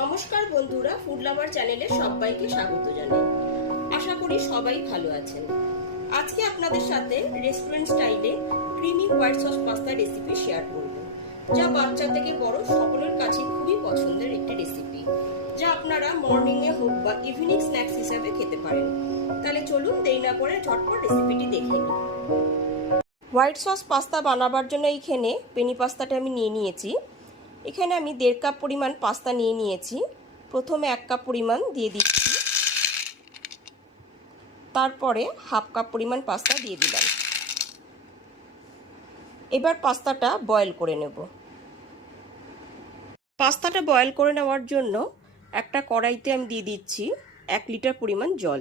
নমস্কার বন্ধুরা food lover চ্যানেলে সবাইকে স্বাগত জানাই। আশা করি সবাই ভালো আছেন। আজকে আপনাদের সাথে রেস্টুরেন্ট স্টাইলে creamy white sauce pasta recipe share করব, যা বাচ্চা থেকে বড় সকলের কাছে খুবই পছন্দের একটি রেসিপি যা আপনারা মর্নিং এ হোক বা ইভিনিং স্ন্যাক্স হিসাবে খেতে পারেন। তাহলে চলুন দেরি না করে ঝটপট রেসিপিটি দেখে নিই। হোয়াইট সস পাস্তা বানাবার জন্য এইখানে পেনি পাস্তাটা আমি নিয়ে নিয়েছি। এখানে আমি দেড় কাপ পরিমাণ পাস্তা নিয়ে নিয়েছি। প্রথমে এক কাপ পরিমাণ দিয়ে দিচ্ছি। তারপরে হাফ কাপ পরিমাণ পাস্তা দিয়ে দিলাম। এবার পাস্তাটা বয়েল করে নেব। পাস্তাটা বয়েল করে নেওয়ার জন্য একটা কড়াইতে আমি দিয়ে দিচ্ছি এক লিটার পরিমাণ জল।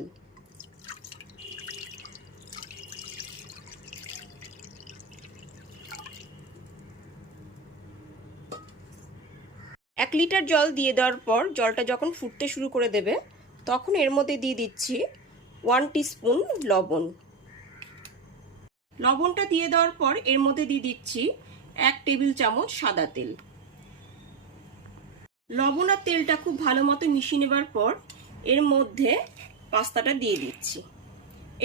লিটার জল দিয়ে দেওয়ার পর জলটা যখন ফুটতে শুরু করে দেবে, তখন এর মধ্যে দিয়ে দিচ্ছি ওয়ান স্পুন লবণ। লবণটা দিয়ে দেওয়ার পর এর মধ্যে দিয়ে দিচ্ছি এক টেবিল চামচ সাদা তেল। লবণ আর তেলটা খুব ভালো মতো মিশিয়ে নেবার পর এর মধ্যে পাস্তাটা দিয়ে দিচ্ছি।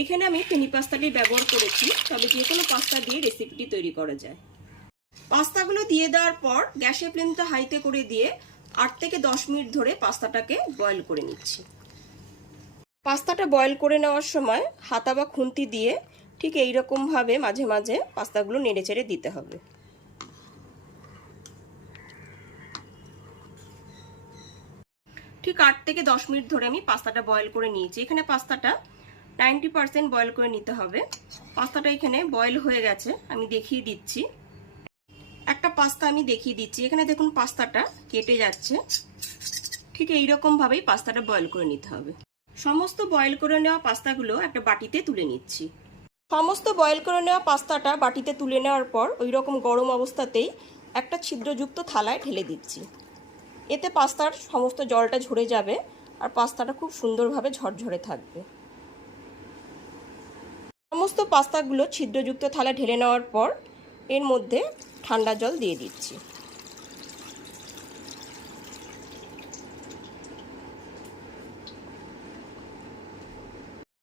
এখানে আমি পেনি পাস্তাটি ব্যবহার করেছি, তবে যে কোনো পাস্তা দিয়ে রেসিপিটি তৈরি করা যায়। পাস্তাগুলো দিয়ে দেওয়ার পর গ্যাসের ফ্লেমটা হাইতে করে দিয়ে আট থেকে দশ মিনিট ধরে পাস্তাটাকে বয়েল করে নিচ্ছি। পাস্তাটা বয়েল করে নেওয়ার সময় হাতা বা খুন্তি দিয়ে ঠিক এই ভাবে মাঝে মাঝে পাস্তাগুলো নেড়ে চেড়ে দিতে হবে। ঠিক আট থেকে দশ মিনিট ধরে আমি পাস্তাটা বয়েল করে নিয়েছি। এখানে পাস্তাটা নাইনটি পার্সেন্ট বয়েল করে নিতে হবে। পাস্তাটা এখানে বয়েল হয়ে গেছে। আমি দেখিয়ে দিচ্ছি। একটা পাস্তা আমি দেখিয়ে দিচ্ছি। এখানে দেখুন পাস্তাটা কেটে যাচ্ছে। ঠিক এইরকমভাবেই পাস্তাটা বয়েল করে নিতে হবে। সমস্ত বয়েল করে নেওয়া পাস্তাগুলো একটা বাটিতে তুলে নিচ্ছি। সমস্ত বয়েল করে নেওয়া পাস্তাটা বাটিতে তুলে নেওয়ার পর ওই রকম গরম অবস্থাতেই একটা ছিদ্রযুক্ত থালায় ঢেলে দিচ্ছি। এতে পাস্তার সমস্ত জলটা ঝরে যাবে আর পাস্তাটা খুব সুন্দরভাবে ঝরঝরে থাকবে। সমস্ত পাস্তাগুলো ছিদ্রযুক্ত থালা ঢেলে নেওয়ার পর এর মধ্যে ঠান্ডা জল দিয়ে দিচ্ছি।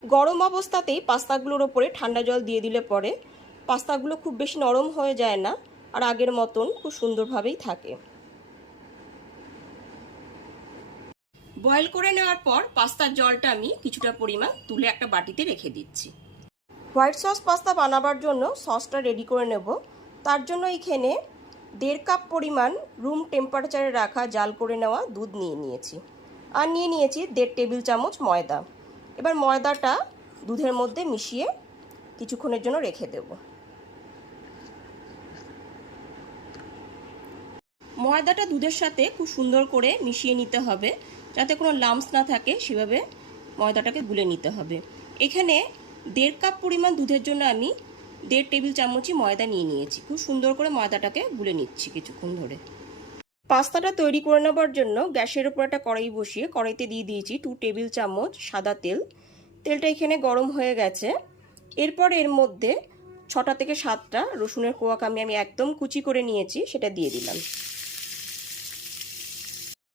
গরম অবস্থাতেই পাস্তাগুলোর ওপরে ঠান্ডা জল দিয়ে দিলে পরে পাস্তাগুলো খুব বেশি নরম হয়ে যায় না আর আগের মতন খুব সুন্দরভাবেই থাকে। বয়েল করে নেওয়ার পর পাস্তার জলটা আমি কিছুটা পরিমাণ তুলে একটা বাটিতে রেখে দিচ্ছি। হোয়াইট সস পাস্তা বানাবার জন্য সসটা রেডি করে নেব। তার জন্য এখানে দেড় কাপ পরিমাণ রুম টেম্পারেচারে রাখা জাল করে নেওয়া দুধ নিয়ে নিয়েছি। আর নিয়ে নিয়েছি দেড় টেবিল চামচ ময়দা। এবার ময়দাটা দুধের মধ্যে মিশিয়ে কিছুক্ষণের জন্য রেখে দেব। ময়দাটা দুধের সাথে খুব সুন্দর করে মিশিয়ে নিতে হবে, যাতে কোনো লামস না থাকে, সেভাবে ময়দাটাকে গুলে নিতে হবে। এখানে দেড় কাপ পরিমাণ দুধের জন্য আমি দেড় টেবিল চামচই ময়দা নিয়ে নিয়েছি। খুব সুন্দর করে ময়দাটাকে গুলে নিচ্ছি কিছুক্ষণ ধরে। পাস্তাটা তৈরি করে নেবার জন্য গ্যাসের উপর একটা কড়াই বসিয়ে কড়াইতে দিয়ে দিয়েছি টু টেবিল চামচ সাদা তেল। তেলটা এখানে গরম হয়ে গেছে। এরপর এর মধ্যে ছটা থেকে সাতটা রসুনের কোয়াক আমি আমি একদম কুচি করে নিয়েছি, সেটা দিয়ে দিলাম।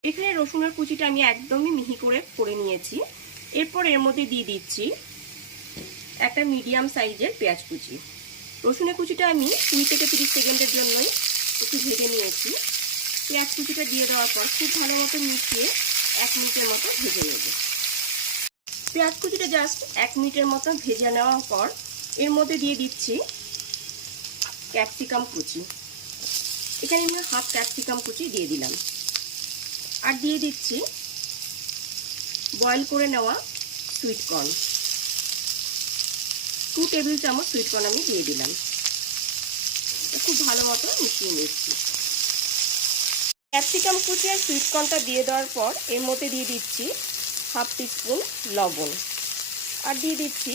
এখানে রসুনের কুচিটা আমি একদমই মিহি করে করে নিয়েছি। এরপর এর মধ্যে দিয়ে দিচ্ছি একটা মিডিয়াম সাইজের পেঁয়াজ কুচি। রসুনের কুচিটা আমি কুড়ি থেকে তিরিশ সেকেন্ডের জন্যই একটু ভেজে নিয়েছি। পেঁয়াজ কুচিটা দিয়ে দেওয়ার পর খুব ভালো মতো মিশিয়ে এক মিনিটের মতো ভেজে নেব। পেঁয়াজ কুচিটা জাস্ট এক মিনিটের মতো ভেজে নেওয়ার পর এর মধ্যে দিয়ে দিচ্ছি ক্যাপসিকাম কুচি। এখানে আমি হাফ ক্যাপসিকাম কুচি দিয়ে দিলাম। আর দিয়ে দিচ্ছি বয়েল করে নেওয়া সুইট কর্ন টু টেবিল চামচ সুইট কর্ন আমি দিয়ে দিলাম। খুব ভালো মতো মিশিয়ে নিচ্ছি। ক্যাপসিকাম কুচি আর সুইট কর্নটা দিয়ে দেওয়ার পর এর মধ্যে দিয়ে দিচ্ছি হাফ টিস্পুন লবণ। আর দিয়ে দিচ্ছি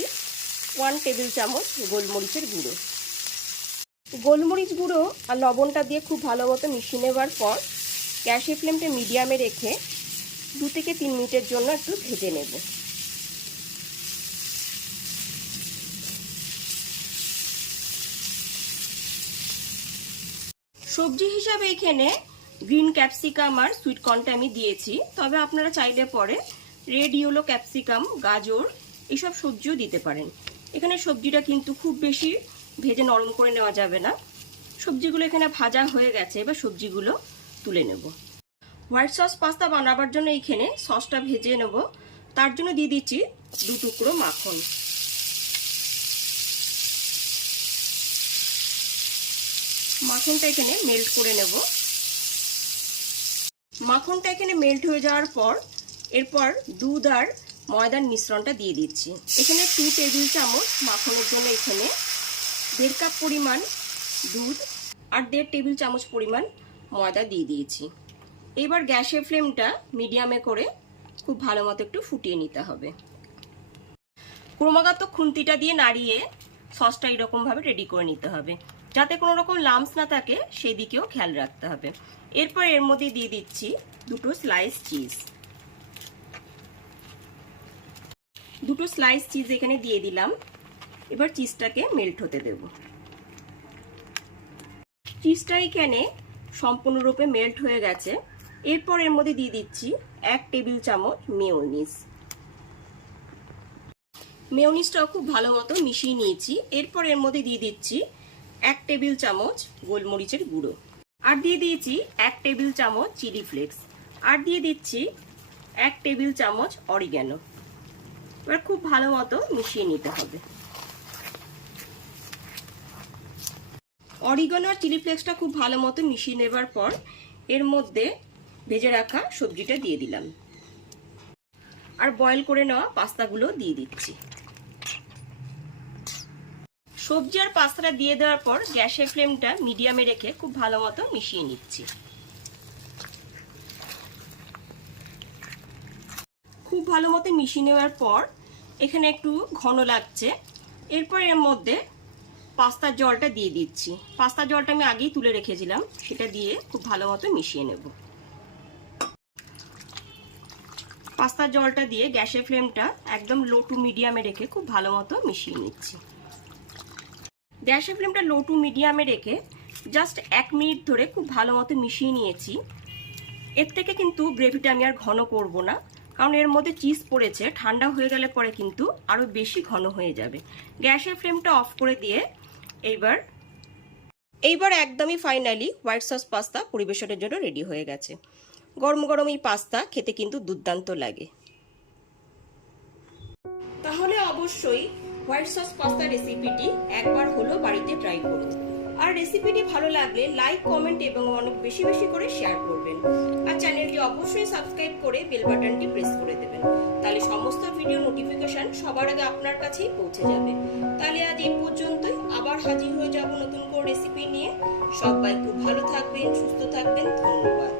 ওয়ান টেবিল চামচ গোলমরিচের গুঁড়ো। গোলমরিচ গুঁড়ো আর লবণটা দিয়ে খুব ভালো মতো মিশিয়ে নেবার পর গ্যাসের ফ্লেমটা মিডিয়ামে রেখে দু থেকে তিন মিনিটের জন্য একটু ভেজে নেব। সবজি হিসাবে এখানে গ্রিন ক্যাপসিকাম আর সুইট কর্নটা আমি দিয়েছি। তবে আপনারা চাইলে পরে রেড, ইয়েলো ক্যাপসিকাম, গাজর এইসব সবজিও দিতে পারেন। এখানে সবজিটা কিন্তু খুব বেশি ভেজে নরম করে নেওয়া যাবে না। সবজিগুলো এখানে ভাজা হয়ে গেছে, এবার সবজিগুলো তুলে নেব। হোয়াইট সস পাস্তা বানাবার জন্য এইখানে সসটা ভেজে নেব। তার জন্য দিয়ে দিচ্ছি দু টুকরো মাখন। মাখনটা এখানে মেল্ট করে নেব। মাখনটা এখানে মেল্ট হয়ে যাওয়ার পর এরপর দুধ আর ময়দার মিশ্রণটা দিয়ে দিচ্ছি। এখানে টু টেবিল চামচ মাখনের জন্য এখানে দেড় কাপ পরিমাণ দুধ আর দেড় টেবিল চামচ পরিমাণ ময়দা দিয়ে দিয়েছি। এবার গ্যাসের ফ্লেমটা মিডিয়ামে করে খুব ভালো মতো একটু ফুটিয়ে নিতে হবে। ক্রমাগত খুন্তিটা দিয়ে নাড়িয়ে সসটা এরকমভাবে রেডি করে নিতে হবে। যাতে কোনো রকম লামস না থাকে সেই দিকেও খেয়াল রাখতে হবে। এরপর এর মধ্যে দিয়ে দিচ্ছি দুটো স্লাইস চিজ দুটো স্লাইস চিজ এখানে দিয়ে দিলাম। এবার চিজটাকে মেল্ট হতে দেব। চিজটা এখানে সম্পূর্ণরূপে মেল্ট হয়ে গেছে। এরপর এর মধ্যে দিয়ে দিচ্ছি এক টেবিল চামচ মেয়োনিজ মেয়োনিজটাও খুব ভালো মতো মিশিয়ে নিয়েছি। এরপর এর মধ্যে দিয়ে দিচ্ছি এক টেবিল চামচ গোলমরিচের গুঁড়ো। আর দিয়ে দিয়েছি এক টেবিল চামচ চিলি ফ্লেক্স। আর দিয়ে দিচ্ছি এক টেবিল চামচ অরিগ্যানো। এবার খুব ভালো মতো মিশিয়ে নিতে হবে। অরিগানো আর চিলি ফ্লেক্সটা খুব ভালো মতো মিশিয়ে নেবার পর এর মধ্যে ভেজে রাখা সবজিটা দিয়ে দিলাম। আর বয়েল করে নেওয়া পাস্তাগুলো দিয়ে দিচ্ছি। সবজি আর পাস্তাটা দিয়ে দেওয়ার পর গ্যাসের ফ্লেমটা মিডিয়ামে রেখে খুব ভালো মতো মিশিয়ে নিচ্ছি। খুব ভালো মতো মিশিয়ে নেওয়ার পর এখানে একটু ঘন লাগছে। এরপর এর মধ্যে পাস্তার জলটা দিয়ে দিচ্ছি। পাস্তার জলটা আমি আগেই তুলে রেখেছিলাম, সেটা দিয়ে খুব ভালো মতো মিশিয়ে নেব। পাস্তার জলটা দিয়ে গ্যাসের ফ্লেমটা একদম লো টু মিডিয়ামে রেখে খুব ভালো মতো মিশিয়ে নিচ্ছি। গ্যাসের ফ্লেমটা লো টু মিডিয়ামে রেখে জাস্ট এক মিনিট ধরে খুব ভালো মতো মিশিয়ে নিয়েছি। এর থেকে কিন্তু গ্রেভিটা আমি আর ঘন করব না, কারণ এর মধ্যে চিজ পড়েছে, ঠান্ডা হয়ে গেলে পরে কিন্তু আরও বেশি ঘন হয়ে যাবে। গ্যাসের ফ্লেমটা অফ করে দিয়ে এইবার এইবার একদমই ফাইনালি হোয়াইট সস পাস্তা পরিবেশনের জন্য রেডি হয়ে গেছে। গরম গরম এই পাস্তা খেতে কিন্তু দুর্দান্ত লাগে। তাহলে অবশ্যই হোয়াইট সস পাস্তা রেসিপিটি একবার হলো বাড়িতে ট্রাই করুন। আর রেসিপিটি ভালো লাগলে লাইক কমেন্ট এবং অনেক বেশি বেশি করে শেয়ার করবেন। আর চ্যানেলটি অবশ্যই সাবস্ক্রাইব করে বেল বাটনটি প্রেস করে দেবেন। তাহলে সমস্ত ভিডিও নোটিফিকেশন সবার আগে আপনার কাছেই পৌঁছে যাবে। তাহলে আজ এই পর্যন্তই। আবার হাজির হয়ে যাব নতুন কোনো রেসিপি নিয়ে। সবাই খুব ভালো থাকবেন, সুস্থ থাকবেন। ধন্যবাদ।